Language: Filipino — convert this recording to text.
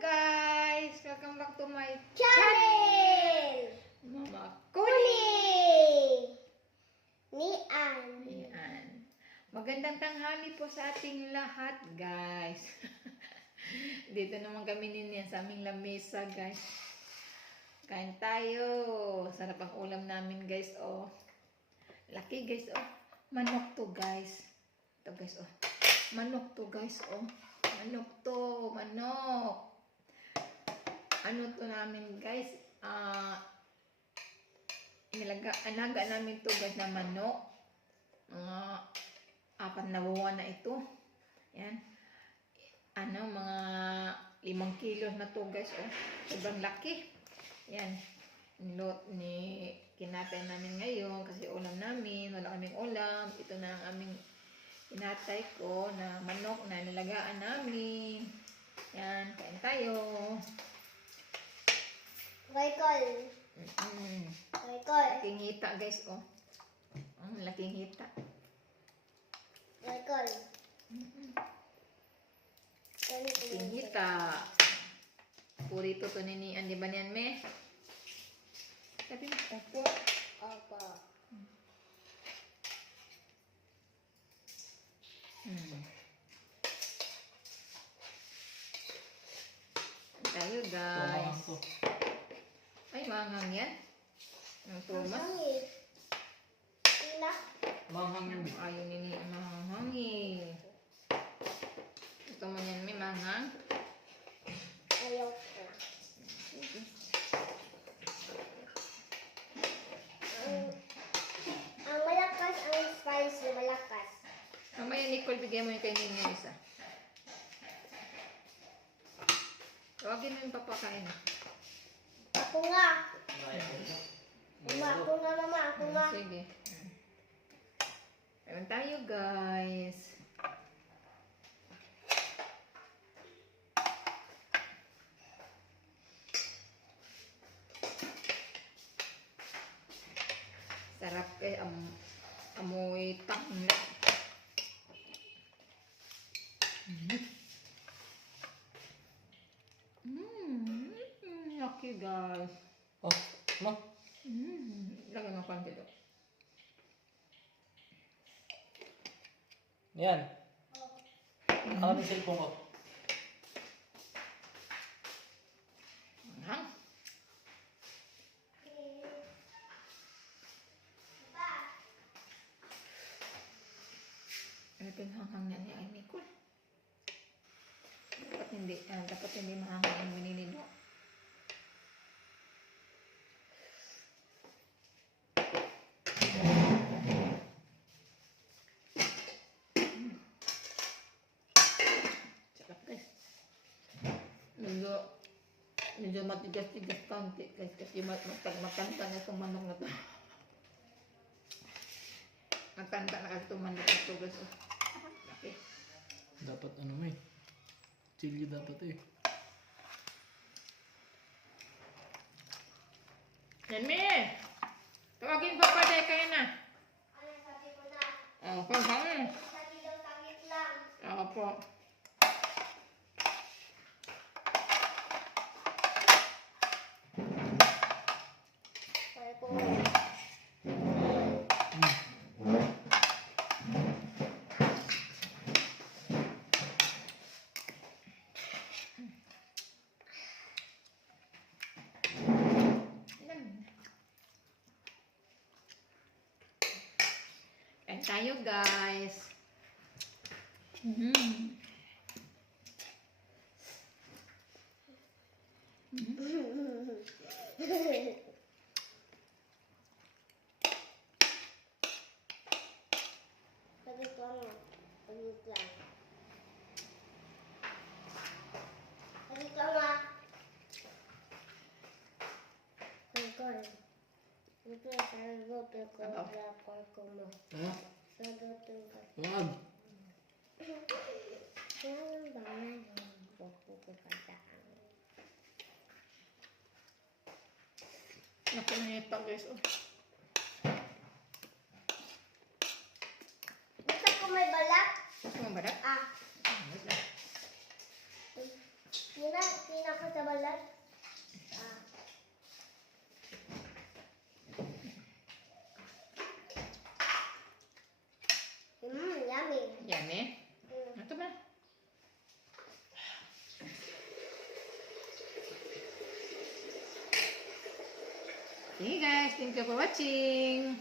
guys! Welcome back to my Channel! Mama Kuli! Ni An. Ayan. Magandang tanghali po sa ating lahat, guys. Dito naman kami ninyan sa aming lamesa, guys. Kain tayo. Sarap ang ulam namin, guys, oh. Laki, guys, oh. Manok to, guys. Ito, guys, oh. Manok to, guys, oh. Manok to, manok. Ano to namin, guys? Ah, Ilaga, alaga namin to guys na manok. Mga apat na buwan na ito. Yan. Ano, mga limang kilo na to guys. Oh. Sobrang laki. Yan. Lot ni kinatay namin ngayon kasi ulam namin. Wala kaming ulam. Ito na ang aming kinatay ko na manok na nalagaan namin. Yan. Kain tayo. Michael. Mm-mm. Michael. Laking hita guys. Oh. Ang laking hita. Michael. Laking hita. Purito to ni Andi ba niyan, me? Sabi mo, opo. Opo. Hmm. Tayo guys. to. Ay, manghang yan. Ang tumas. Manghang yun. Ayaw ni ni manghang eh. Ito mo yan, may manghang. Ayaw ko. Ang, malakas, ang spicy, malakas. Mamaya, Nicole, bigyan mo yung kay Ninyo isa. Tawagin mo yung papakain. Ako nga. Mama, ako nga, mama, ako nga. Sige. Meron tayo, guys. Sarap kay am amoy tangla. Mm. Mm. Lucky guys. Oh, ma. Mm. Lagyan mo konti doon. Yan. Ano yung cellphone ko? Hang. Ano ito yung hanghang niya ni Nicole? Dapat hindi, ah, dapat hindi mahanghang ang mininin mo. Sarap guys. Medyo, medyo matigas-tigas konti guys kasi mat matanda na itong manok na to. Matanda na itong manok na to guys. oh. Laki. Dapat ano eh. Chili dapat eh. Yan mi! Tawagin pa pa dahil kayo na. Ano sabi ko na? Oh, kung kang. Sabi daw sakit lang. Oo Kain tayo guys. Mm. ko ano, saglit lang ko nga. Michael. Ito yung sagot ko Ano? Ha? Sagot ko. Wag. Kailangan ba nga yung pupupuntaan? Nakunita guys. Oh. Gusto ko may balat? Gusto mo ba na? Ah. Kina, kina ko sa balat. Ah. Mmm, yummy. Yummy. Mm. Ito ba? Okay guys, thank you for watching.